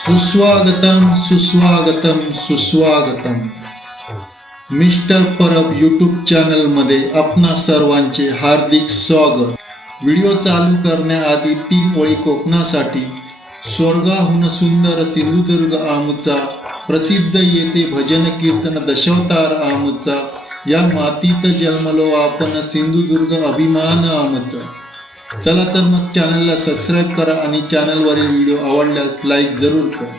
सुस्वागतम सुस्वागतम सुस्वागतम. मिस्टर परब यूट्यूब चॅनल मध्ये आपणा सर्वांचे हार्दिक स्वागत. व्हिडिओ चालू करण्याआधी 3 ओळी कोकणासाठी. स्वर्गाहून सुंदर सिंधुदुर्ग आमचा, प्रसिद्ध येथे भजन कीर्तन दशावतार आमचा. या मातीत जन्मलो आपण, सिंधुदुर्ग अभिमान आमचा. चला तर मग चॅनलला सबस्क्राईब करा आणि चॅनलवरील व्हिडिओ आवडल्यास लाईक जरूर करा.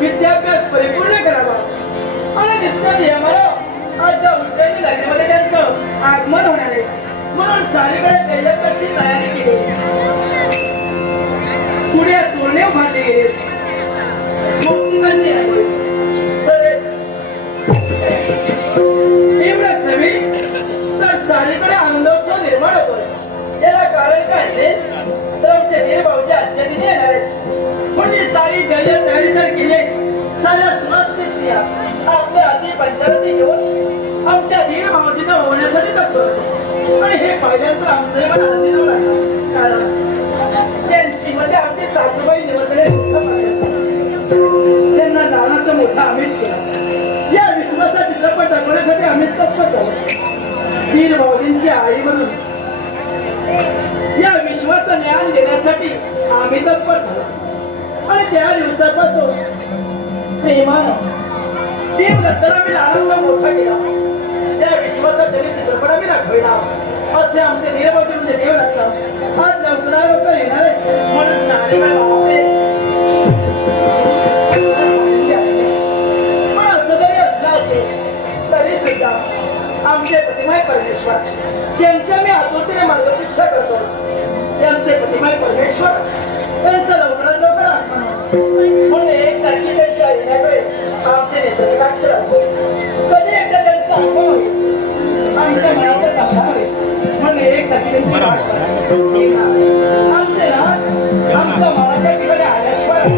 विद्याभ्यास परिपूर्ण करावा आणि तिथं आम्हाला आज उज्जैनी नगरीमध्ये त्यांचं आगमन होणार आहे. म्हणून सारीकडे कशी तयारी केली, पुढे तोरणे उभारले गेले. एवढं सवी तर सारीकडे आनंदोत्सव निर्माण होतो. याला कारण काय असेल तर आमचे वीरभाऊच्या आज्ञेने येणार आहेत. म्हणजे सारी तयारी तर केली. साऱ्या सुरक्षित आपल्या हाती पंचारती घेऊन आमच्या वीर भाऊजीनं होण्यासाठी जातो. आणि हे पाहिल्यानंतर आमचं पण आनंदी झालं. कारण त्यांची म्हणजे आमची सासूबाई निवडले त्यांना लहानाचा मोठा अमित केला. या विश्वाचा चित्रपट दाखवण्यासाठी आम्ही तत्पर झालो. वीर भाऊजींची आई म्हणून या विश्वाचं ज्ञान देण्यासाठी आम्ही तत्पर झालो. आणि त्या दिवसापासून प्रेमानं देव दत्ताला मी आनंद मोठा केला. त्या विश्वाचा जरी चित्रपट आम्ही दाखवला. असे आमचे निरभावी म्हणजे देव दत्ता आज लवकर येणार आहे. म्हणून साडेबारा वाजले. पण असं जरी असलं असेल तरी सुद्धा आमचे प्रतिमाय परमेश्वर त्यांच्या मी आतुरतेने मार्गदीक्षा करतो. त्यांचे प्रतिमाय परमेश्वर त्यांचं लवकरात लवकर आगमन म्हणून एकसारखी त्यांच्या येण्याकडे आमचे नेत्र लक्ष राहतो. कधी एकदा त्यांचं आगमन होईल आमच्या मनाचं समाधान होईल. म्हणून एकसारखी त्यांची आमचे ना आमच्या मनाच्या ठिकाणी आल्याशिवाय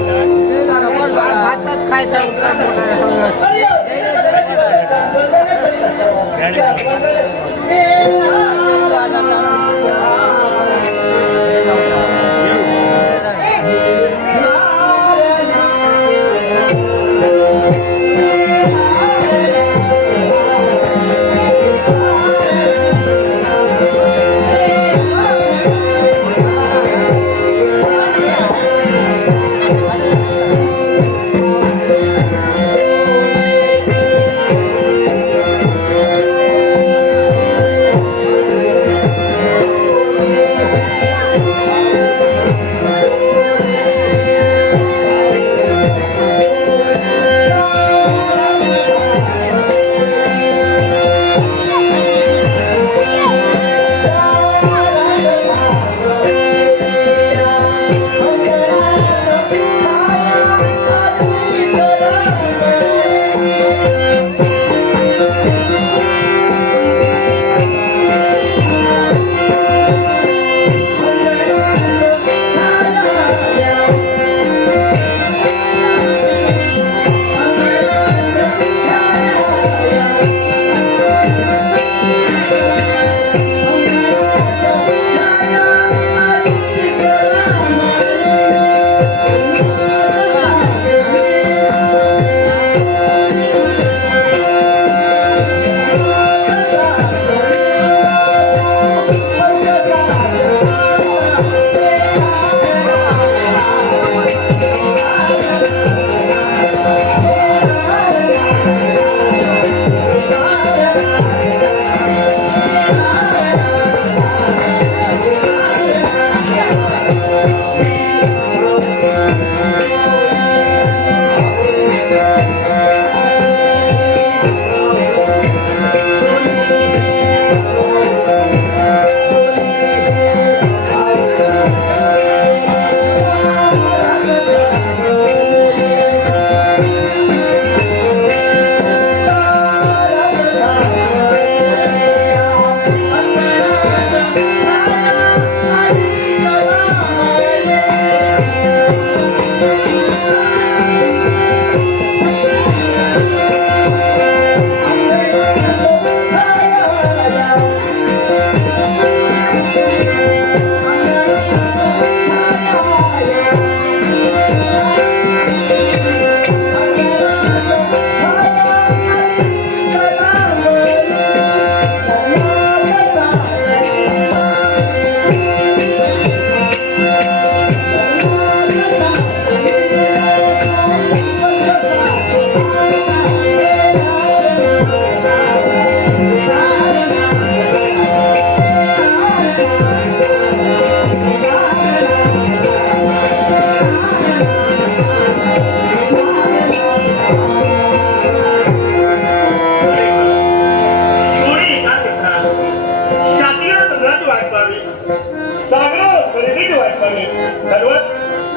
सागरावर खरेदी वाटपाने सर्व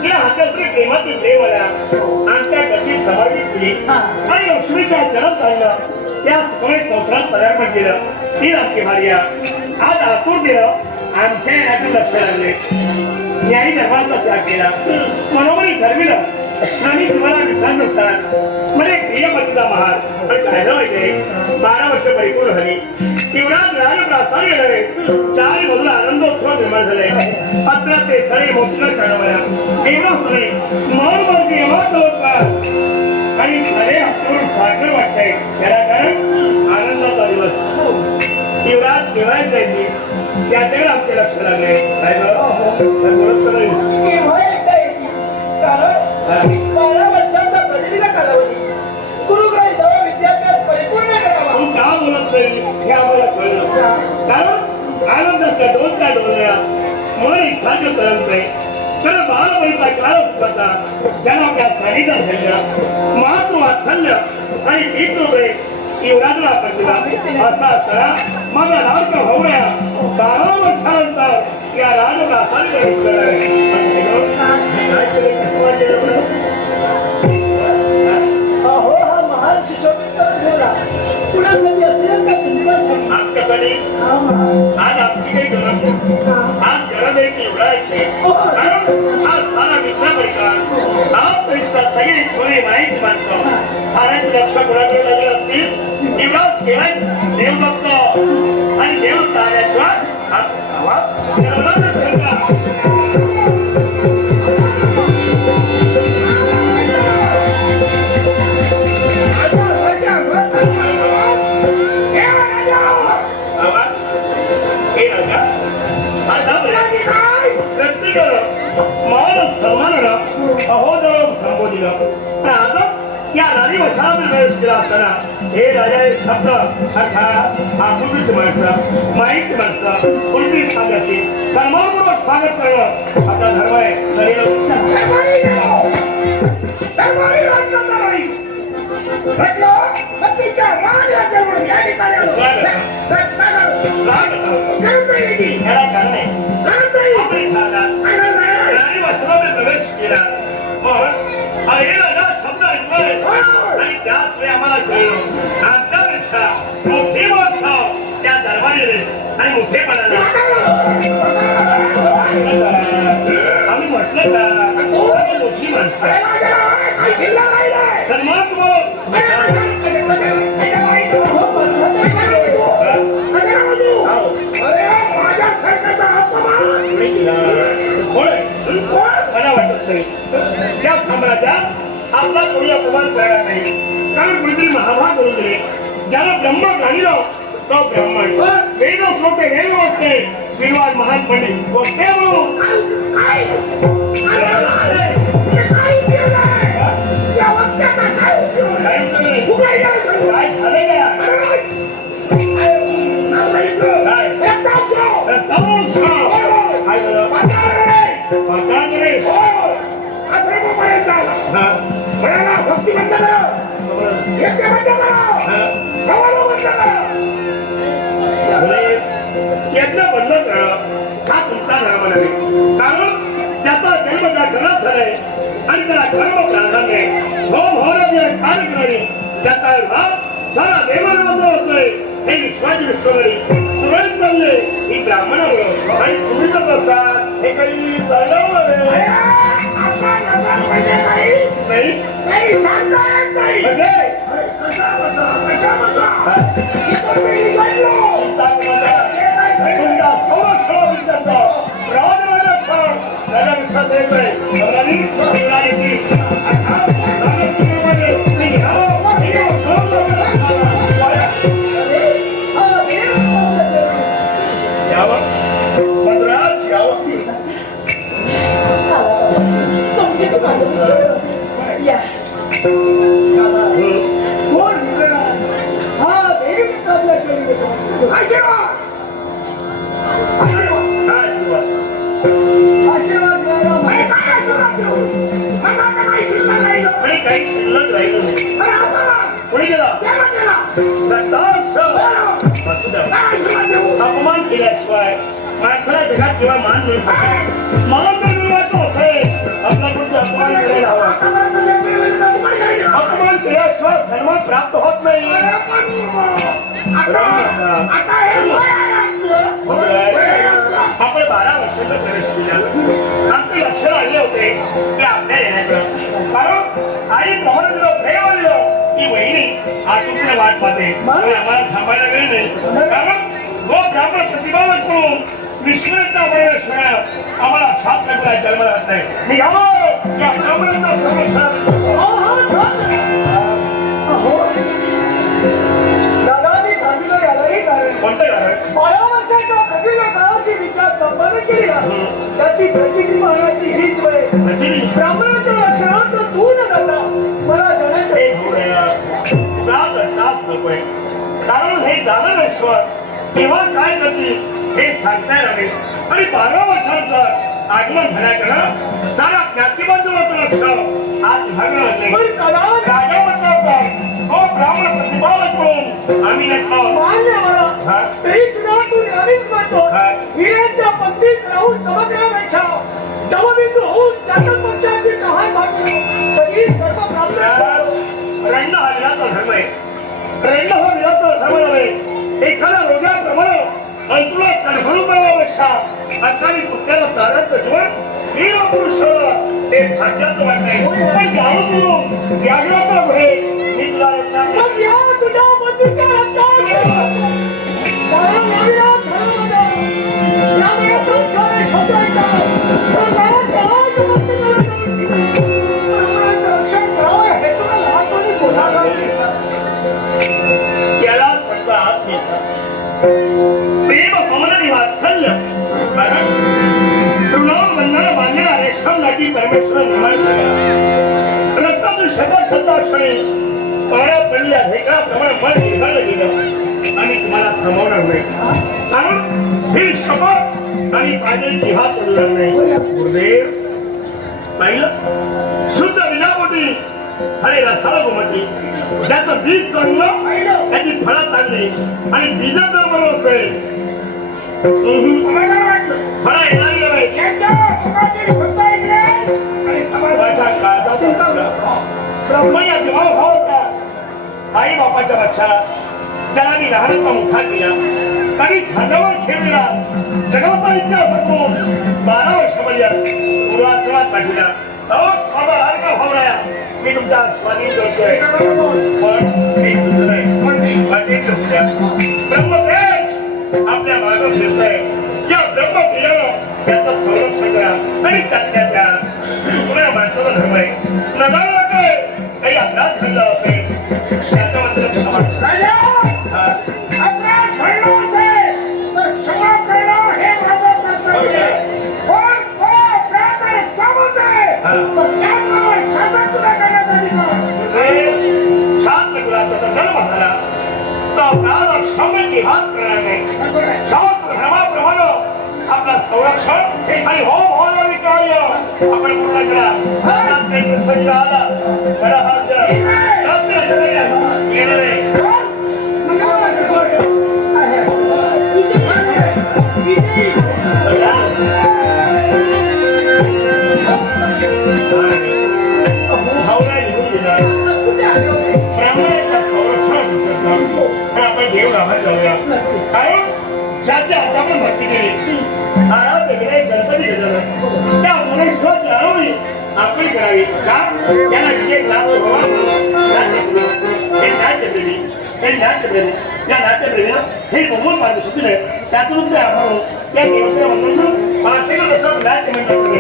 या हातातली प्रेमाची प्रेमला आमच्या गतीत समावित केली आणि लक्ष्मीच्या जन्म झाला त्या सुखमय संसारात पदार्पण केलं. ती आमची भार्या आज आतुरतेनं आमच्या याचे लक्ष लागले. न्यायी धर्माचा त्याग केला. मनोमनी ठरविलं आणि तुम्हाला विश्रांत असतात म्हणजे प्रियपतीचा महार पण काय माहिती 12 वर्ष परिपूर्ण झाली. शिवराज राजप्रासाद येणारे चारी बाजूला आनंदोत्सव निर्माण झाले. अत्र ते सळे मोठं चढवल्या देवस्थाने मौन आणि खरे अपूर्ण साखर वाटतंय त्याला कारण आनंदाचा दिवस. शिवराज शिवाय जायची त्याच्याकडे आमचे लक्ष लागले. काय बोलत नाही केव्हा एकदा येते कारण 12 वर्षांचा प्रदीर्घ कालावधी गुरुग्रही जवळ विद्याभ्यास परिपूर्ण करावा. तू का बोलत नाही हे आम्हाला कळलं. कारण आनंदाच्या डोलत्या डोलल्या मन इच्छाचे करत नाही तर बालपणीचा काळ होता त्याला आपल्या सानिध्यात झाल्या महत्व वात्सल्य आणि पितृप्रेम युवराजला आपण दिला. असा असताना माझा लाडका भाऊया 12 वर्षानंतर या राजप्रासाद अहो हा महान शिशोत्तर ठेवला कुणासाठी असेल का तुमच्यासाठी? आमच्यासाठी आज आमची काही गरज नाही. आज गरज आहे ती युवराजची. कारण आज सारा मित्र परिवार आज पैसा सगळे सोने माहीत माणसं साऱ्याच लक्ष कुणाकडे लागले असतील. युवराज केवळ देवभक्त आणि देवता आल्याशिवाय आवाज निर्माण करता. या राणी वसाहत प्रवेश केला असताना हे राजा हे शब्द अर्थात आकृतीची माणसं माहिती माणसं कोणती सांगायची कर्मापूर्वक स्वागत करणं आपला धर्म आहे. राणी वसाहत प्रवेश केला मग हे राजा शब्द ऐकलाय आणि त्याच वेळी आम्हाला कळलं आमच्यापेक्षा मोठी मोठं त्या दरबारीने आणि मोठेपणाने आम्ही म्हटलं का मोठी माणसं सन्मान मला वाटत नाही त्या साम्राज्यात आपला कोणी अपमान करणार नाही. कारण कुणीतरी महाभारत बोलून दिले ज्याला ब्रह्म जाणलं तो ब्राह्मण वेद श्रोते वेद असते विद्वान महान पंडित वक्ते म्हणून काय झालं यज्ञ बंद करणं हा तुमचा धर्म नाही. कारण त्याचा जन्म त्या घरात झालाय आणि त्याला धर्म प्राधान्य त्याचा भाव सारा देवांमध्ये होतोय. हे विश्वाची विश्वगडी सुरळीत चालले ही ब्राह्मणामुळं आणि तुम्ही तर प्रसाद हे काही चालवलं तुमच्या संरक्षण काही शिल्लक राहिलं कोणी गेला अपमान केल्याशिवाय माणसाला जगात किंवा मान मिळतो मान मिळवायचं होतंय आपला कोणता अपमान करायला हवा अपमान केल्याशिवाय सन्मान प्राप्त होत नाही आपण 12 वर्षाचा प्रवेश केला आमचे लक्ष आले होते की आपल्या येण्याचं कारण आई प्रमाणे प्रेम आलेलं की वहिनी आतुकडे वाट पाहते आम्हाला थांबायला वेळ नाही कारण जो ब्राह्मण प्रतिभावत करून विश्वाचा प्रवेश आम्हाला साथ करायला जन्माला जात नाही मी यावं या ब्राह्मणाचा दादानी थांबिलं यालाही कारण कोणतं कारण 12 वर्षाच्या कठीण काळाची विचार संपादन केली त्याची प्रचिती मानाची हीच वेळ ब्राह्मणाच्या लक्षणात दूर झाला मला जणांच्या तुला घटनाच नकोय कारण हे दानवेश्वर तेव्हा काय करतील हे सांगता येईल आणि 12 वर्षांचं आगमन झाल्याकडं सारा ज्ञातिबांधवाचं लक्ष आज भागणार नाही राजा म्हणतो तो ब्राह्मण प्रतिभावत करून आम्ही नसतो मान्य मला तरी सुद्धा तू यावीच म्हणतो हिऱ्यांच्या पंक्तीत राहून चमकण्यापेक्षा दवबिंदू होऊन चातक पक्षाची कहाण भागली कधी कर्म प्राप्त रंड हा विराचा धर्म आहे रंड हा विराचा धर्म नव्हे एखाद्या रोगाप्रमाणे अंतुला तडफडून मिळवण्यापेक्षा अकाली कुत्र्याला चालत जीवन वीर पुरुष ते भाग्याचं वाट नाही पण जाणून करून व्याघ्राचा पुढे मी तुला मग या तुझ्या बंधूच्या हातात कारण याविला ठरवलं यामुळे संसारे शोधायचा तर मला जहाज मुक्ती ब्राह्मणाचं रक्षण करावं हे तुला लहानपणी बोलायला याला म्हणतात प्रेम भवनाने वात्सल्य कारण तृणावर बंधनाला बांधलेला रेशम लाटी परमेश्वर निर्माण झाला रक्तातून शताक्षणी पाण्यात पडलेल्या ढेकळाप्रमाणे मन निघालं गेलं आणि तुम्हाला थांबवणार नाही कारण ही शपथ आणि पाण्याची हात पडणार नाही गुरुदेव पाहिलं शुद्ध विनापोटी आणि रसाळ गोमटी त्याचं बीज चांगलं त्याची फळं चांगली आणि बीज जर बरोबर असेल फळं येणारी समाजाच्या काळजाचा ब्रह्मया जीवाभाव होता आई बापाच्या लक्षात त्याला मी लहानपणा मोठा केला आणि खांद्यावर खेळलेला जगाचा इतिहास असून 12 वर्षापर्यंत पूर्वाश्रमात पाठविला मी तुमच्या स्वाधीन करतोय पण ब्रह्मदेश आपल्या मार्ग फिरतोय या ब्रह्म केल्यानं त्याचं संरक्षण करा आणि त्याच्या तुला माणसाचा धर्म आहे नगाला वाटतोय काही अपराध घडला असेल त्याच्याबद्दल क्षमा आपला संरक्षण आणि हो भावनाने कार्य आपण पूर्ण करा प्रसंग आला बरा हात भावना निघून गेला आपण देव आभार जाऊया कारण ज्याच्या हाताने भक्ती केली आराध विनायक गणपती घेतला त्या मुनेश्वर जाणवली आपण करावी का त्याला एक लाख हे नाट्यप्रेमी या नाट्यप्रेमीला हे बहुमत मानू शकले त्यातून ते आपण त्या देवतेला म्हणून नाट्य म्हणतात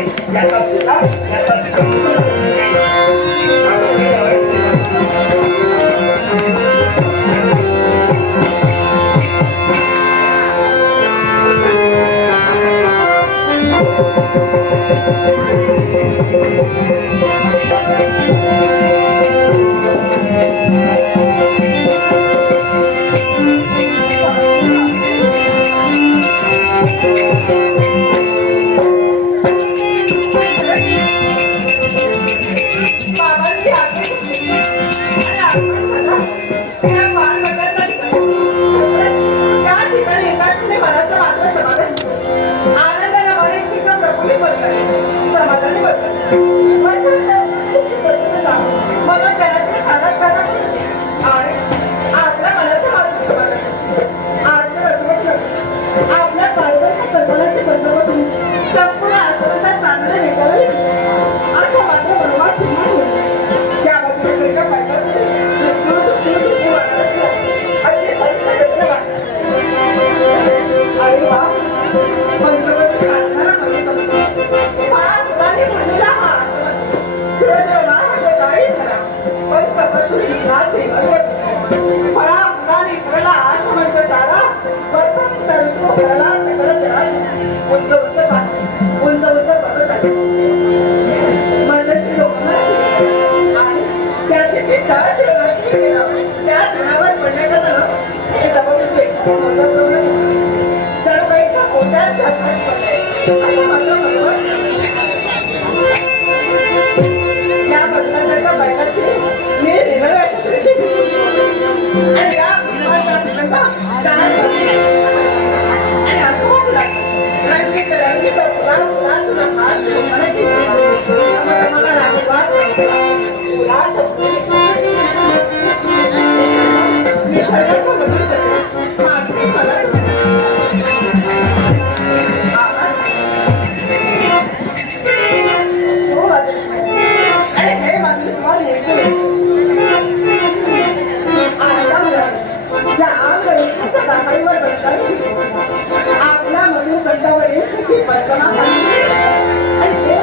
उंच उंच बघत आले मदती लोकांना आणि त्या तिथे लक्ष्मी केला त्या धुणावर पडण्याचा हे जबरदस्त चळवळीच्या कोट्यात झटपट पडले असं मात्र बरोबर या बदलाच्या बैलाची मी रिव्हर्स आणि या आणि असं वाटलं रंगीत रंगीत फुला फुला तुला हात म्हणायची मला आशीर्वाद मी सर्वांना अरे हे मात्र आपल्या मधून कंठावरील किती कल्पना आणि ते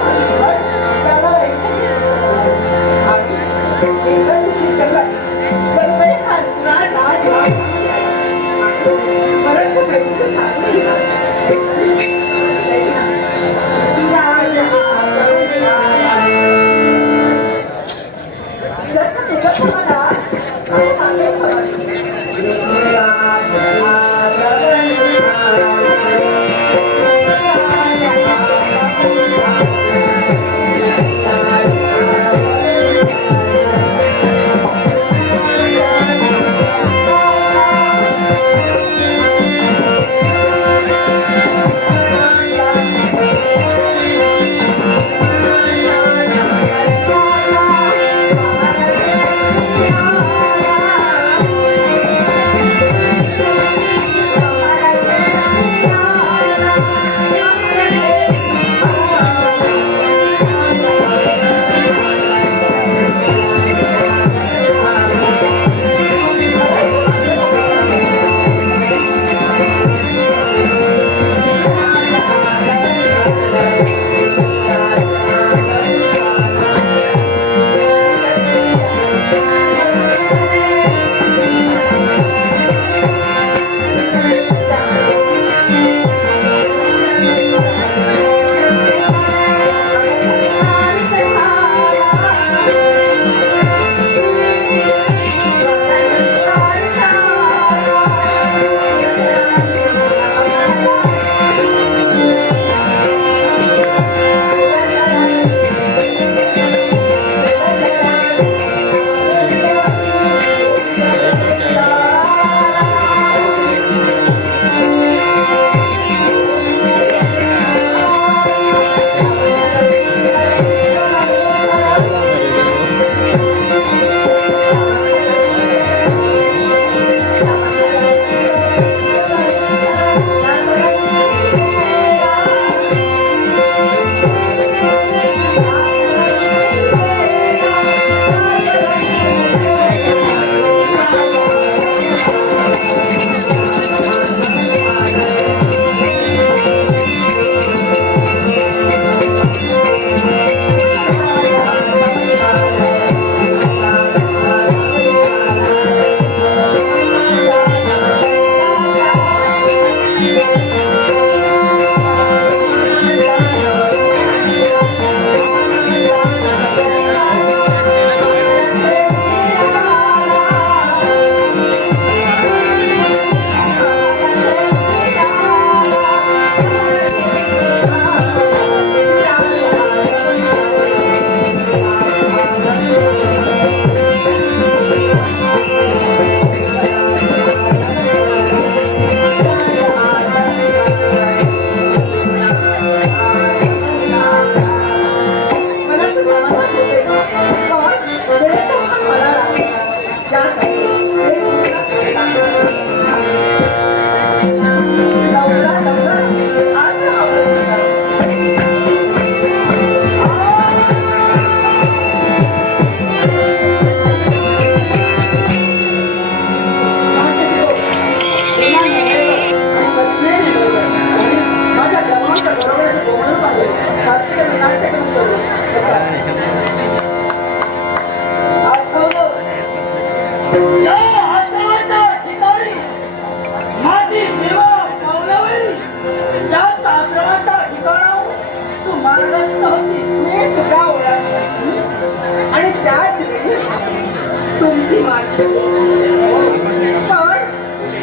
ती माझी पण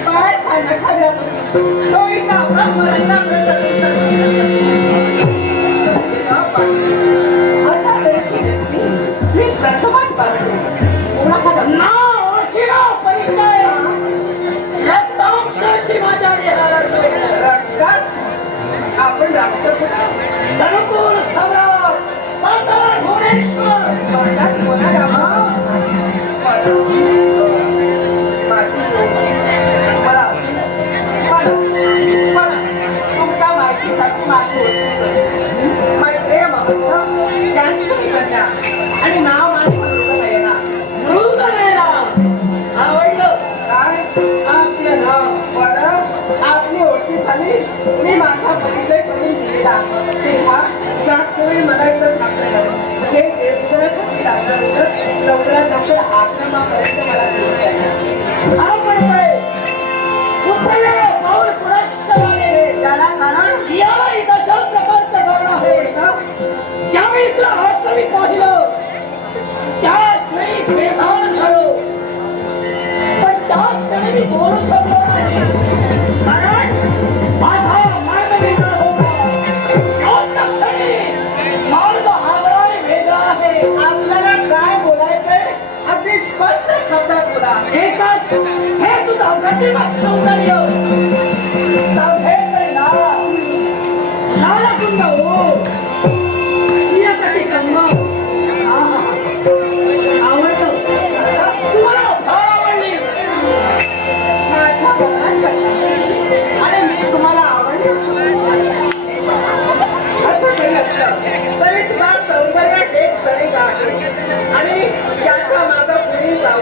काय छान खाल्यापासून तो इथं आपला मराठा अशा तऱ्हेची मी प्रथमच पाहते नाव ओळखीला परिचय रक्तांशी माझ्या देहाला रक्ताच आपण धनुपूर सम्राट पाताळ भुवनेश्वर पाताळ होणार तुमच्या माहितीसाठी माझी प्रेम आणि नाव माझं आवडलं काय आपलं नाव बरं आपली ओळखी झाली मी माझा परिचय करून दिलेला तेव्हा जास्त वेळी मला इथं थांबलेलं हे देवगुणासाठी लागलं होतं लवकरात लवकर आश्रमापर्यंत मला घेऊन पाऊल पुरस्कार आलेले त्याला कारण या अशा प्रकारचं कारण आहे ज्यावेळी तुला वास्तविक पाहिलं त्याच वेळी बेभान झालो पण त्याच क्षणी मी बोलू शकलो नाही कारण माझा मार्ग वेगळा होता क्षणी मार्ग आगळा वेगळा आहे आपल्याला काय बोलायचंय अगदी स्पष्ट शब्दात बोला एकच हे तुझं प्रतिमा सौंदर्य लालाकुंड हो सियाकटी कम्मा आवडलं तुम्हाला फार आवडली माझ्या आणि मी तुम्हाला आवडले असं काही असलं तरी सुद्धा सौंदर्यात एक सळी आहे आणि त्याच्या मागं पुढे जाऊ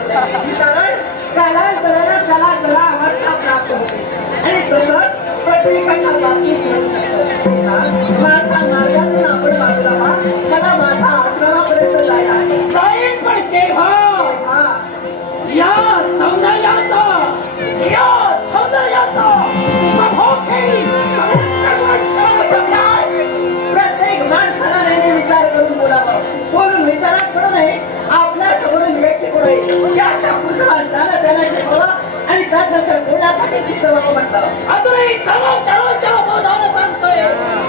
कारण कालांतरानं त्याला जरा अवस्था प्राप्त होते आणि तसंच प्रत्येकाच्या बाबतीत होऊ शकतं माझ्या मार्गातून आपण बाजूला व्हा मला माझ्या आश्रमापर्यंत जायला साईन पण तेव्हा या सौंदर्याचा प्रत्येक माणसाला नेहमी विचार करून बोलावं बोलून विचारात पडू नये आपल्या समोरील व्यक्ती पुढे त्याच्या पुढे त्याला शिकवलं आणि त्यानंतर बोलण्यासाठी सिद्ध व्हावं म्हटलं अजूनही समोरच्या बोधानं सांगतोय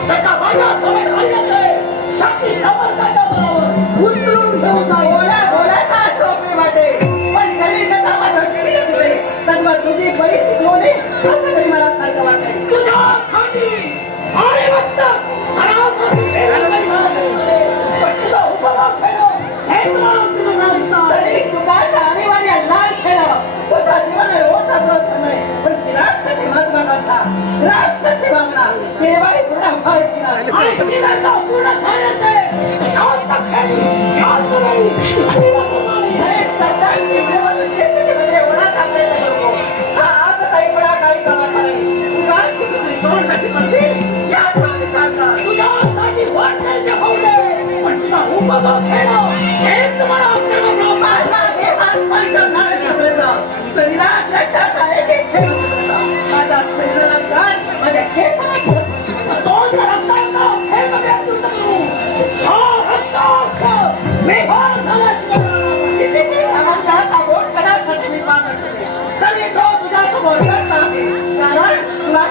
जर का माझ्या सवय झाली असेल शक्ती समर्थाच्या बरोबर उतरून घेऊन बोलायचा सोपे वाटे पण कधी कथा माझं शिर तुले तर मग तुझी परिस्थिती होणे असं कधी मला सारखं वाटतंय तुझ्या खाली आणि मस्त पण तुझा उपभोग खेळो हे तरी सुखाचा अनिवार्य लाल खेळो तुझा जीवन होता बरोबर नाही पण राष्ट्रसाठी महात्मागाचा राष्ट्रसाठी मागणा केव्हाही तुला व्हायची नाही पूर्ण झाल्याचे अरे सत्ता क्षेत्रामध्ये एवढा टाकायचा नको हा आज काही पडा काही कामाचा नाही तू काय तुझी तोड कशी करशील या तुझ्यासाठी वाटण्याचे होऊ दे पण तुझा उपभोग खेळो हेच मला माझा देहात पंचनामे समजलं शरीरात रक्तात आहे हे खेळ माझा शरीराला कान माझ्या खेळाला दोन रक्ताचा खेळ मध्ये असून करू हा रक्ताचा बेभान झाल्याची किती समाजात अबोध करण्यासाठी मी पाहत तरी तो तुझ्या समोर नाही कारण तुला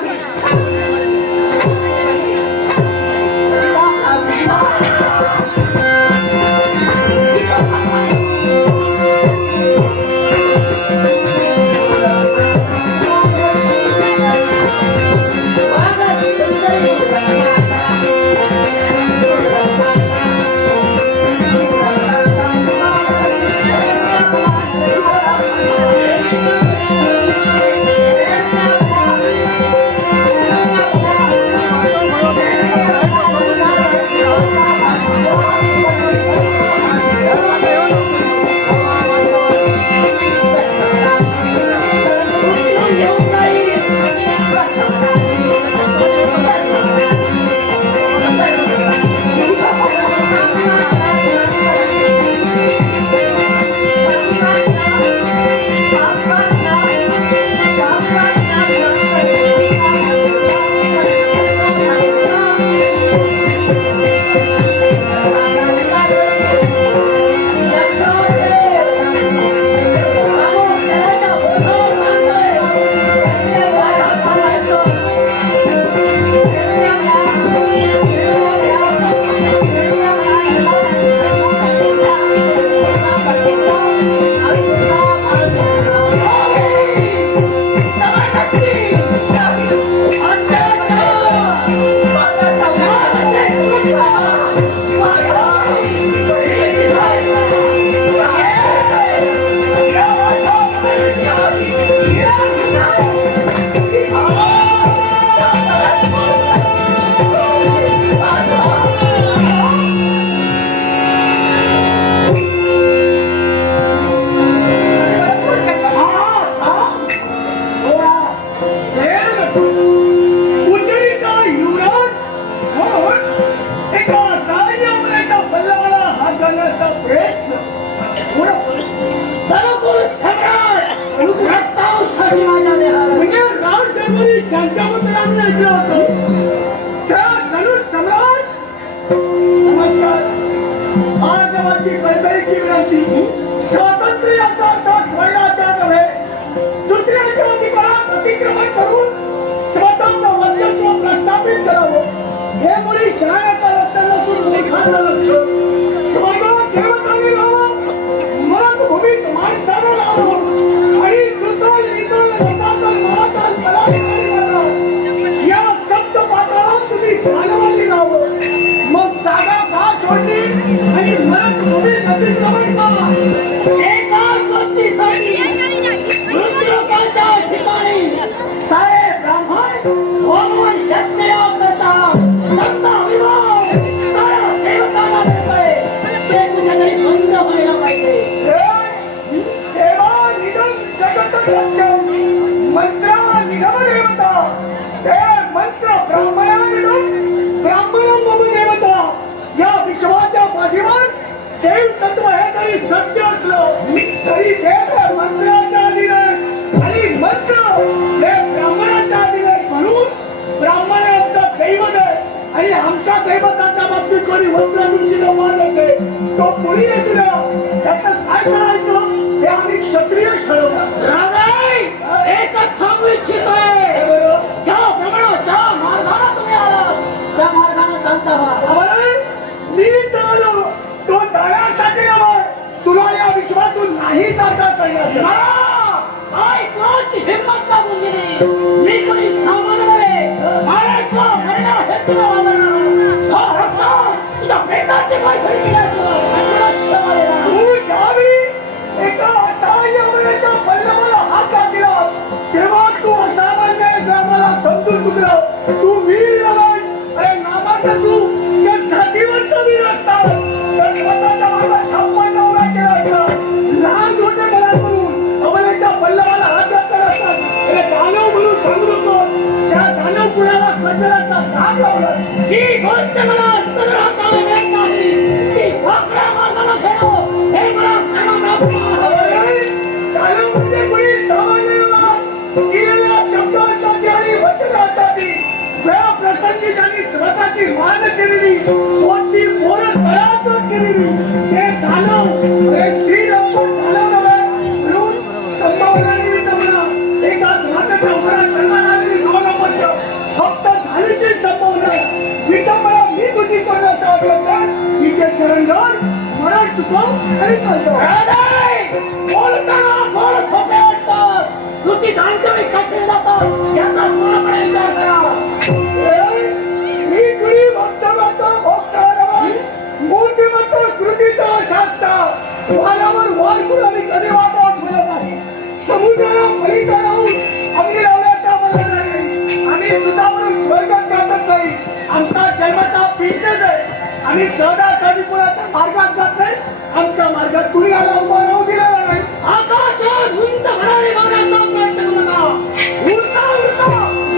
एका असहाय्य मुलाच्या पल्लवाला हात घालण्याचा प्रयत्न तनुकुल सम्राट रक्तांशाची माझ्या देहाला म्हणजे राज दरबारी ज्यांच्याबद्दल आम्ही ऐकलं होतं त्या धनुष सम्राट. नमस्कार. मानवाची कळकळीची विनंती. स्वातंत्र्याचा अर्थ स्वैराचा नव्हे, दुसऱ्याच्या अधिकारात अतिक्रमण करून स्वतंत्र वर्चस्व प्रस्थापित करावं हे मुळी शहाण्याचं लक्ष नसून लेखाचं लक्ष. स्वर्गात देवतांनी राहावं, मग भूमीत माणसानं राहावं आणि सुतल वितल रसातल महातल पदाधिकारी बनावं. या सप्त पात्रात तुम्ही मानवाने राहावं. मग जागा का सोडली आणि मरत भूमीत अतिक्रमण का? एकाच गोष्टीसाठी मृत्युलोकाच्या ठिकाणी सारे ब्राह्मण होमवन यज्ञ करतात. त्यांचा अभिमान साऱ्या देवतांना मिळतोय. ते कुठेतरी बंद व्हायला पाहिजे. देवा निधन जगत सत्यम मंत्रा निगम देवता. हे मंत्र ब्राह्मणानिधम ब्राह्मण मम देवता. या विश्वाच्या पाठीवर देव तत्व हे जरी सत्य असलं तरी देव मंत्राच्या अधीन आणि मंत्र हे ब्राह्मणाच्या अधीन म्हणून ब्राह्मण हे आमचं दैवत आहे. आणि आमच्या दैवताच्या बाबतीत कोणी वक्र तुमची मान असेल तो पुढे येतील. त्याचं काय करायचं हे आम्ही क्षत्रिय ठरवणार. राजाई, एकच सांगू इच्छितोय. ज्या मार्गाने तुम्ही आलात त्या मार्गाने चालता व्हा. मी तर आलो तो जाण्यासाठी आलोय. तुला या विश्वातून नाही सारखा करणार असेल. काय कोणाची हिंमत लागून गेली. मी कोणी सामान्य नव्हे. महाराष्ट्र करणार हे तुला वावरणार. तुझ्या प्रेताचे पाय छडी केल्याचं क्षमा देणार. तू ज्यावेळी एका असहाय्य मुलाच्या पल्लवाला हात घातला तेव्हा तू असामान्य आहेस आम्हाला समजून चुकलं. तू वीर नव्हेस. अरे नामांतर तू या जातीवंत वीर असतात तर स्वतःच्या मागे संपन्न उभा केला असता. लहान छोटे मला करून अमलाच्या पल्लवाला हात घातला असतात. हे दानव म्हणून सांगू नको. त्या दानव कुणाला कंदराचा धाक लावला. जी गोष्ट मला सरळ हाताने मिळत नाही ती वाकड्या मार्गाने खेळो हे मला कानावर दानव म्हणजे कोणी सामान्य केलेल्या शब्दांसाठी आणि वचनासाठी वेळा प्रसंगी त्यांनी स्वतःची मान केलेली कोणची पोरं तळाच केलेली हे दानव हे स्त्री दानव नव्हे. म्हणून संभावनानिमित्त म्हणा एका धनाच्या उघड्या सन्मान आलेली दोन अपत्य फक्त झाली ती संभावना. विटंबना मी तुझी करण्याचा अभ्यास तिचे चरणधर मरण चुकव आणि चालतो. बोलताना बोल सोपे वाटतात. कृती जाणतेवेळी कठीण जातात. याचा पूर्णपणे विचार करा. मी तुझी वक्तव्याचा भोगता नव्हे. मूर्तिमंत कृतीचा शास्ता वालावर वाल करून आम्ही कधी वाटावत बोलत नाही. समुद्राला पलीकडे राहून आम्ही लावण्याचा म्हणत नाही. आम्ही सुद्धा म्हणून स्वर्गात जातच नाही. आमचा जन्मता पिंडच आहे. आम्ही सहजासहजी कुणाच्या मार्गात जात नाही. आमच्या मार्गात कुणी आला उभा राहू दिलेला नाही. आकाशात उंच भरारी मारण्याचा प्रयत्न करू नका. उडता उडता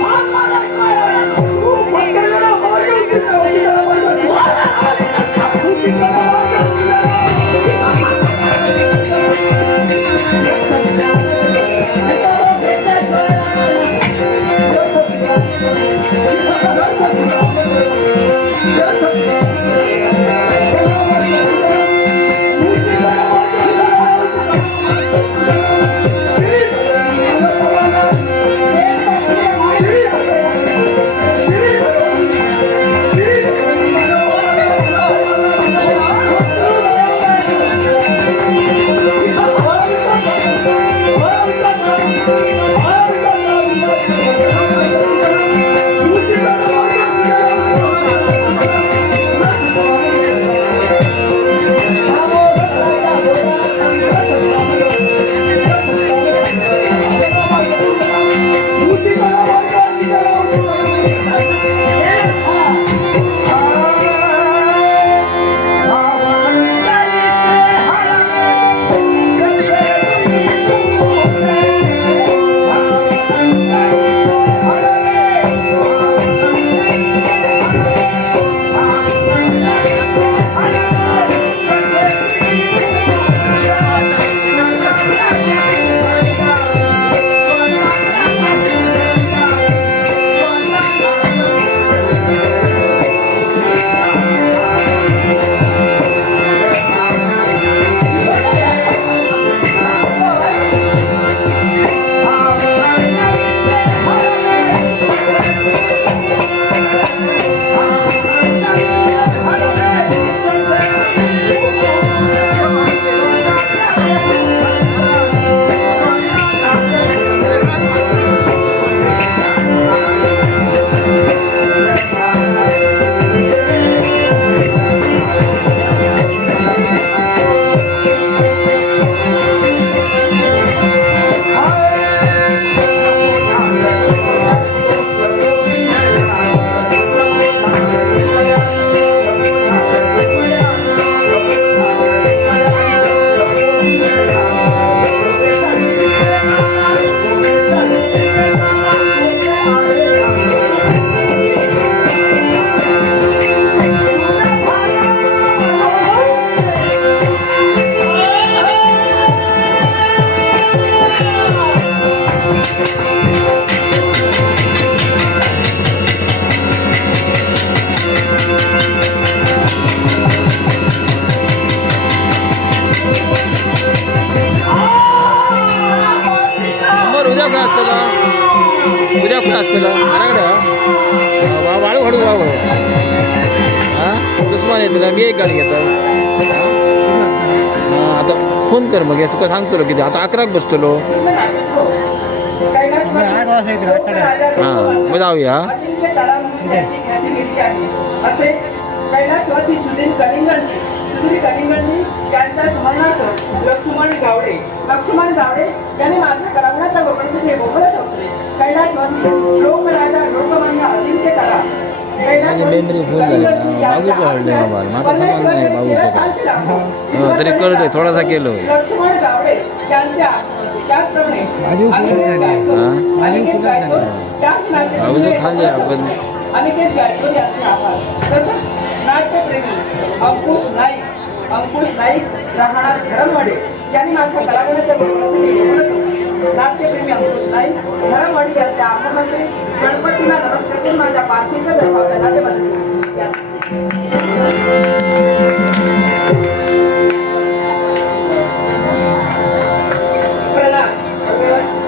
मान मारायला तू मंदिराला मार्ग दिलेला होती त्याला पाहिजे. तू तिकडे मार्ग दिलेला. घेतो का मी एक गाडी घेतो हां आता फोन कर मग तुका सांगतो लो किती आता 11क बसतलो हां मग जाऊया असे कैलासवासी सुधीर कलिंगडनी त्यांचा स्मरणार्थ लक्ष्मण गावडे यांनी माझ्या करावण्याचा गोपनीचे गोकुळ संस्कृत कैलासवासी लोकराजा लोकमान्य अजिंक्य करा माझी मेमरी फुल झाली बाबू कळले बाबा माझा समज नाही बाबूचं तरी कळते थोडासा केलो लक्ष्मण गावडे यांच्या त्याचप्रमाणे बाबूचं खाल्ले आपण अनिकेत गायकवाड यांचे आभार तसंच नाट्यप्रेमी अंकुश नाईक राहणार धरमवाडे यांनी माझ्या कलागुणाच्या बरोबरीसाठी नाट्यप्रेमी अंकुश नाईक धरमवाडी यांच्या आगमनाचे गणपतीला नमस्कार करून माझ्या पार्थिवचा दर्शवता नाट्यमध्ये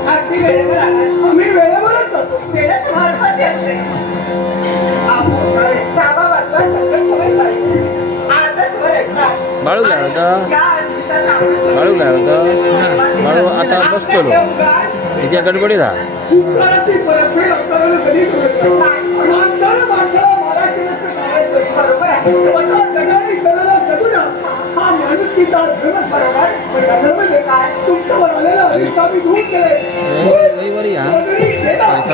अगदी वेळेवर आला मी वेळेवरच होतो वेळेत महत्वाचे असते बाळू काय होतं बाळू आता बसतो इथे गडबडी राहा रविवारी या पैसा